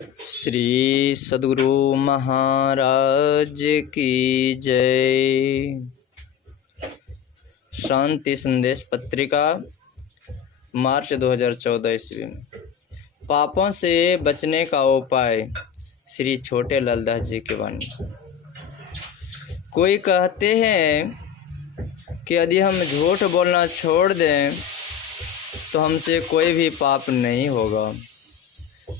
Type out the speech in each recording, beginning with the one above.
श्री सद्गुरु महाराज की जय। शांति संदेश पत्रिका मार्च 2014 ईस्वी में पापों से बचने का उपाय श्री छोटे लालदास जी की वाणी। कोई कहते हैं कि यदि हम झूठ बोलना छोड़ दें तो हमसे कोई भी पाप नहीं होगा।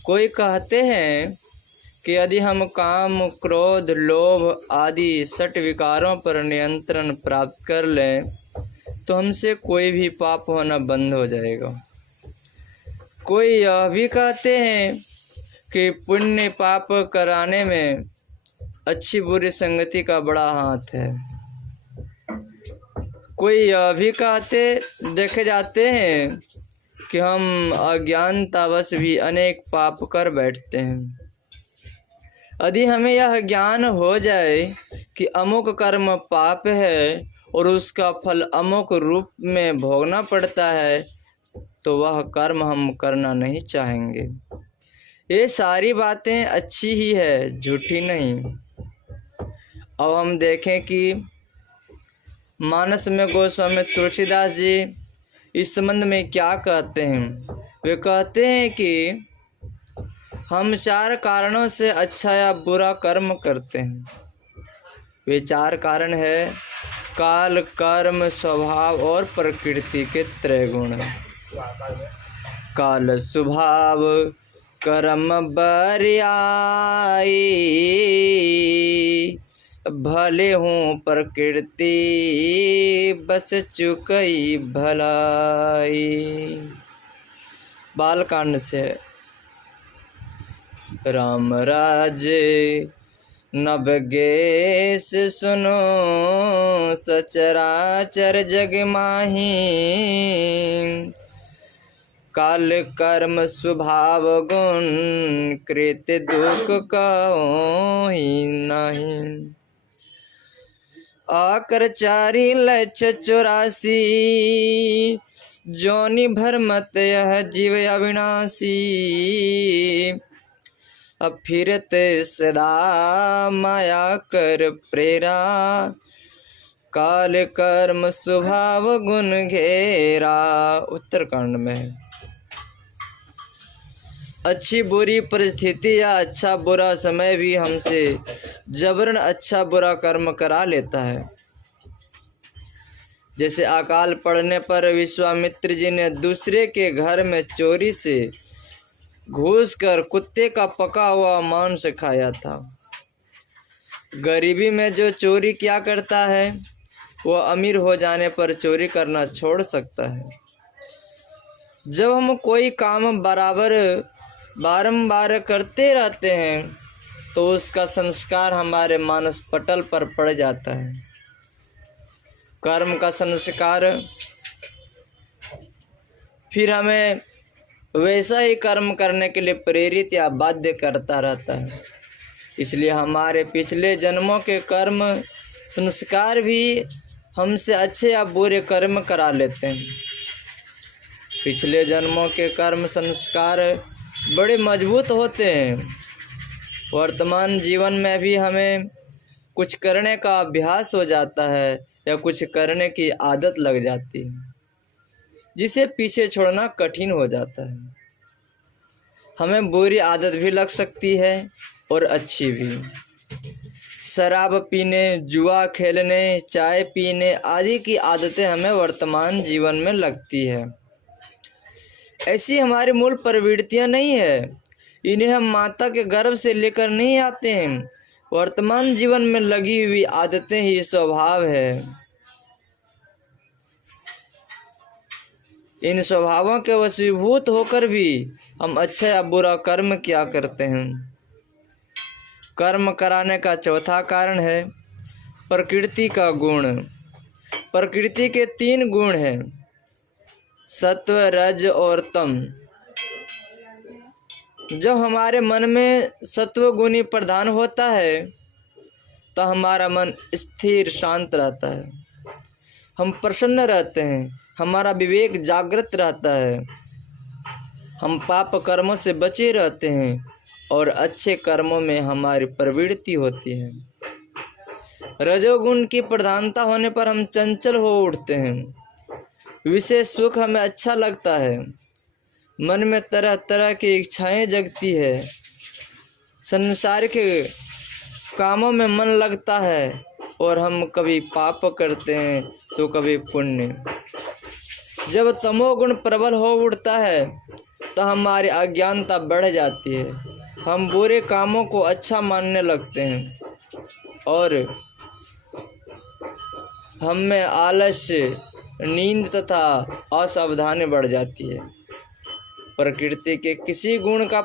कोई कहते हैं कि यदि हम काम, क्रोध, लोभ आदि षट विकारों पर नियंत्रण प्राप्त कर लें तो हमसे कोई भी पाप होना बंद हो जाएगा। कोई यह भी कहते हैं कि पुण्य पाप कराने में अच्छी बुरी संगति का बड़ा हाथ है। कोई यह भी कहते देखे जाते हैं कि हम अज्ञानतावश भी अनेक पाप कर बैठते हैं। यदि हमें यह ज्ञान हो जाए कि अमुक कर्म पाप है और उसका फल अमुक रूप में भोगना पड़ता है तो वह कर्म हम करना नहीं चाहेंगे। ये सारी बातें अच्छी ही है, झूठी नहीं। अब हम देखें कि मानस में गोस्वामी तुलसीदास जी इस संबंध में क्या कहते हैं। वे कहते हैं कि हम 4 कारणों से अच्छा या बुरा कर्म करते हैं। वे 4 कारण है काल, कर्म, स्वभाव और प्रकृति के त्रैगुण। काल स्वभाव कर्म बरियाई, भले हूँ प्रकृति बस चुकई भलाई। बालकांड से। राम राज्य नवगेश सुनो, सचराचर जग माही। काल कर्म स्वभाव गुण, कृत दुख कहो ही नहीं। आकर 4 लक्ष 84, जोनि भर मत यह जीव अविनाशी। अब फिरत सदा माया कर प्रेरा, काल कर्म स्वभाव गुण घेरा। उत्तरकांड में अच्छी बुरी परिस्थिति या अच्छा बुरा समय भी हमसे जबरन अच्छा बुरा कर्म करा लेता है। जैसे अकाल पड़ने पर विश्वामित्र जी ने दूसरे के घर में चोरी से घुसकर कुत्ते का पका हुआ मांस खाया था। गरीबी में जो चोरी क्या करता है वह अमीर हो जाने पर चोरी करना छोड़ सकता है। जब हम कोई काम बारंबार करते रहते हैं तो उसका संस्कार हमारे मानस पटल पर पड़ जाता है। कर्म का संस्कार फिर हमें वैसा ही कर्म करने के लिए प्रेरित या बाध्य करता रहता है। इसलिए हमारे पिछले जन्मों के कर्म संस्कार भी हमसे अच्छे या बुरे कर्म करा लेते हैं। पिछले जन्मों के कर्म संस्कार बड़े मजबूत होते हैं। वर्तमान जीवन में भी हमें कुछ करने का अभ्यास हो जाता है या कुछ करने की आदत लग जाती है जिसे पीछे छोड़ना कठिन हो जाता है। हमें बुरी आदत भी लग सकती है और अच्छी भी। शराब पीने, जुआ खेलने, चाय पीने आदि की आदतें हमें वर्तमान जीवन में लगती है। ऐसी हमारी मूल प्रवृत्तियां नहीं है। इन्हें हम माता के गर्भ से लेकर नहीं आते हैं। वर्तमान जीवन में लगी हुई आदतें ही स्वभाव है। इन स्वभावों के वशीभूत होकर भी हम अच्छा या बुरा कर्म क्या करते हैं। कर्म कराने का चौथा कारण है प्रकृति का गुण। प्रकृति के 3 गुण हैं, सत्व, रज और तम। जब हमारे मन में सत्व गुणी प्रधान होता है तो हमारा मन स्थिर शांत रहता है, हम प्रसन्न रहते हैं, हमारा विवेक जागृत रहता है, हम पाप कर्मों से बचे रहते हैं और अच्छे कर्मों में हमारी प्रवृत्ति होती है। रजोगुण की प्रधानता होने पर हम चंचल हो उठते हैं। विशेष सुख हमें अच्छा लगता है। मन में तरह तरह की इच्छाएं जगती है। संसार के कामों में मन लगता है और हम कभी पाप करते हैं तो कभी पुण्य। जब तमोगुण प्रबल हो उठता है तो हमारी अज्ञानता बढ़ जाती है। हम बुरे कामों को अच्छा मानने लगते हैं और हम में आलस्य, नींद तथा असावधानी बढ़ जाती है। प्रकृति के किसी गुण का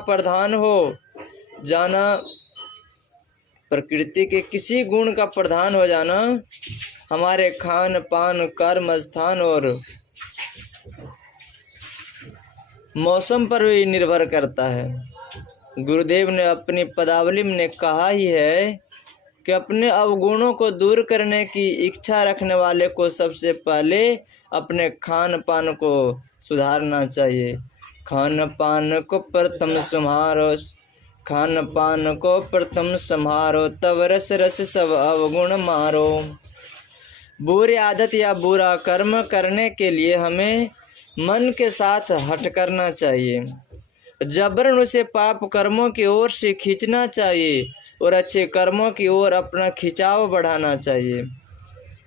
प्रधान हो जाना हमारे खान पान, कर्म स्थान और मौसम पर भी निर्भर करता है। गुरुदेव ने अपनी पदावली में कहा ही है कि अपने अवगुणों को दूर करने की इच्छा रखने वाले को सबसे पहले अपने खान पान को सुधारना चाहिए। खान पान को प्रथम संहारो, तब रस रस सब अवगुण मारो। बुरी आदत या बुरा कर्म करने के लिए हमें मन के साथ हठ करना चाहिए। जबरन उसे पाप कर्मों की ओर से खींचना चाहिए और अच्छे कर्मों की ओर अपना खिंचाव बढ़ाना चाहिए।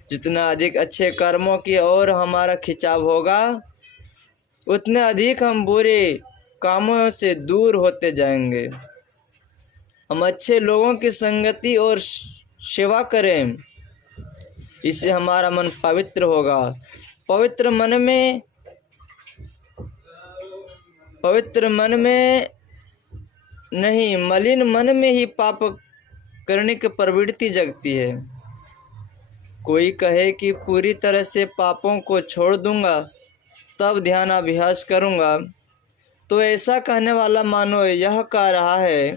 जितना अधिक अच्छे कर्मों की ओर हमारा खिंचाव होगा, उतने अधिक हम बुरे कामों से दूर होते जाएंगे। हम अच्छे लोगों की संगति और सेवा करें, इससे हमारा मन पवित्र होगा। पवित्र मन में नहीं, मलिन मन में ही पाप करने की प्रवृत्ति जगती है। कोई कहे कि पूरी तरह से पापों को छोड़ दूंगा तब ध्यानाभ्यास करूंगा, तो ऐसा कहने वाला मानो यह कह रहा है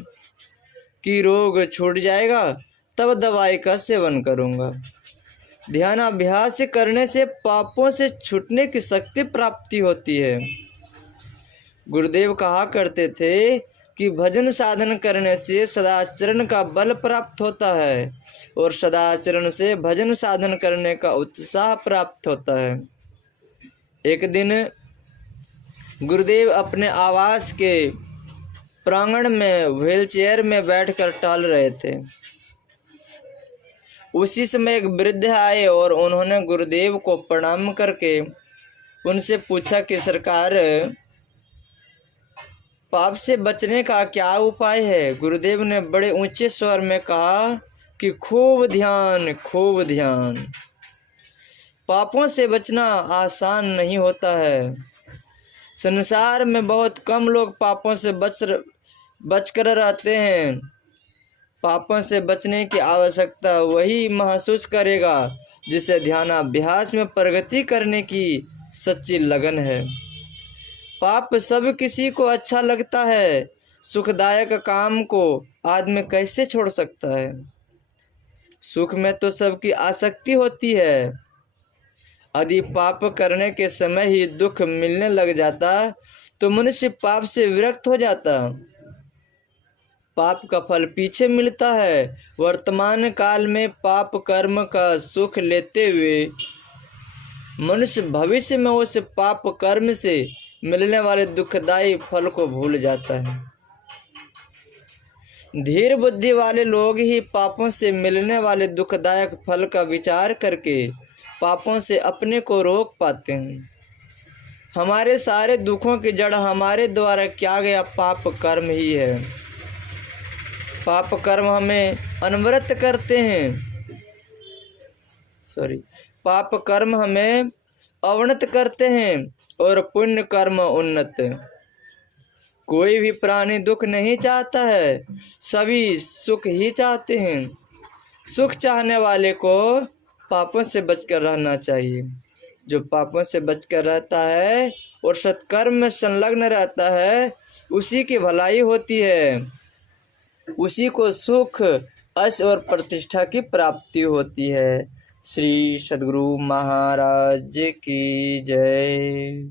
कि रोग छूट जाएगा तब दवाई का सेवन करूंगा। ध्यानाभ्यास करने से पापों से छूटने की शक्ति प्राप्ति होती है। गुरुदेव कहा करते थे कि भजन साधन करने से सदाचरण का बल प्राप्त होता है और सदाचरण से भजन साधन करने का उत्साह प्राप्त होता है। एक दिन गुरुदेव अपने आवास के प्रांगण में व्हीलचेयर में बैठकर टहल रहे थे। उसी समय एक वृद्ध आए और उन्होंने गुरुदेव को प्रणाम करके उनसे पूछा कि सरकार, पाप से बचने का क्या उपाय है? गुरुदेव ने बड़े ऊंचे स्वर में कहा कि खूब ध्यान। पापों से बचना आसान नहीं होता है। संसार में बहुत कम लोग पापों से बचकर रहते हैं। पापों से बचने की आवश्यकता वही महसूस करेगा जिसे ध्यानाभ्यास में प्रगति करने की सच्ची लगन है। पाप सब किसी को अच्छा लगता है। सुखदायक काम को आदमी कैसे छोड़ सकता है? सुख में तो सबकी आसक्ति होती है। यदि पाप करने के समय ही दुख मिलने लग जाता तो मनुष्य पाप से विरक्त हो जाता। पाप का फल पीछे मिलता है। वर्तमान काल में पाप कर्म का सुख लेते हुए मनुष्य भविष्य में उस पाप कर्म से मिलने वाले दुखदायी फल को भूल जाता है। धीर बुद्धि वाले लोग ही पापों से मिलने वाले दुखदायक फल का विचार करके पापों से अपने को रोक पाते हैं। हमारे सारे दुखों की जड़ हमारे द्वारा किया गया पाप कर्म ही है। पाप कर्म हमें अनवरत करते हैं। पाप कर्म हमें अवनत करते हैं और पुण्य कर्म उन्नत। कोई भी प्राणी दुख नहीं चाहता है, सभी सुख ही चाहते हैं। सुख चाहने वाले को पापों से बचकर रहना चाहिए। जो पापों से बचकर रहता है और सत्कर्म में संलग्न रहता है, उसी की भलाई होती है। उसी को सुख, यश और प्रतिष्ठा की प्राप्ति होती है। श्री सद्गुरु महाराज की जय।